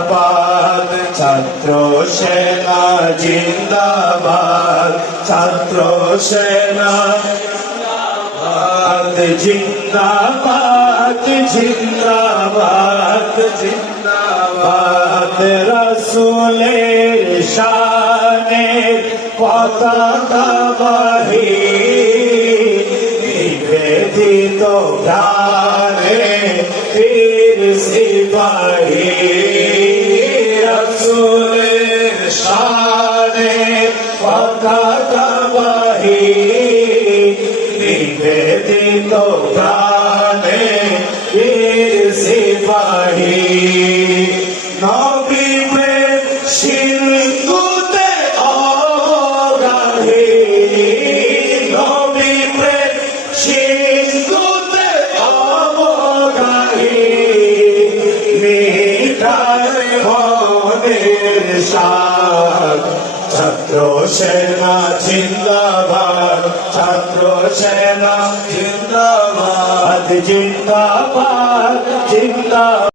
জিন্দাবাদ, ছাত্র সেনা জিন্দাবাদ, ছাত্র সেনা জিন্দাবাদ জিন্দাবাদ জিন্দাবাদ রসুলের শানে পতাকা বাহি, নিবেদিত প্রাণে বীর সিপাহী বাহি নিবেদিত প্রাণে বীর সিপাহী। নবী প্রেম সিন্ধুতে অগাহে নবী প্রেম সিন্ধুতে অগাহে মিটায় মনের সাথ ছাত্র সেনা জিন্দাবাদ ছাত্র সেনা জিন্দাবাদ জিন্দাবাদ জিন্দাবাদ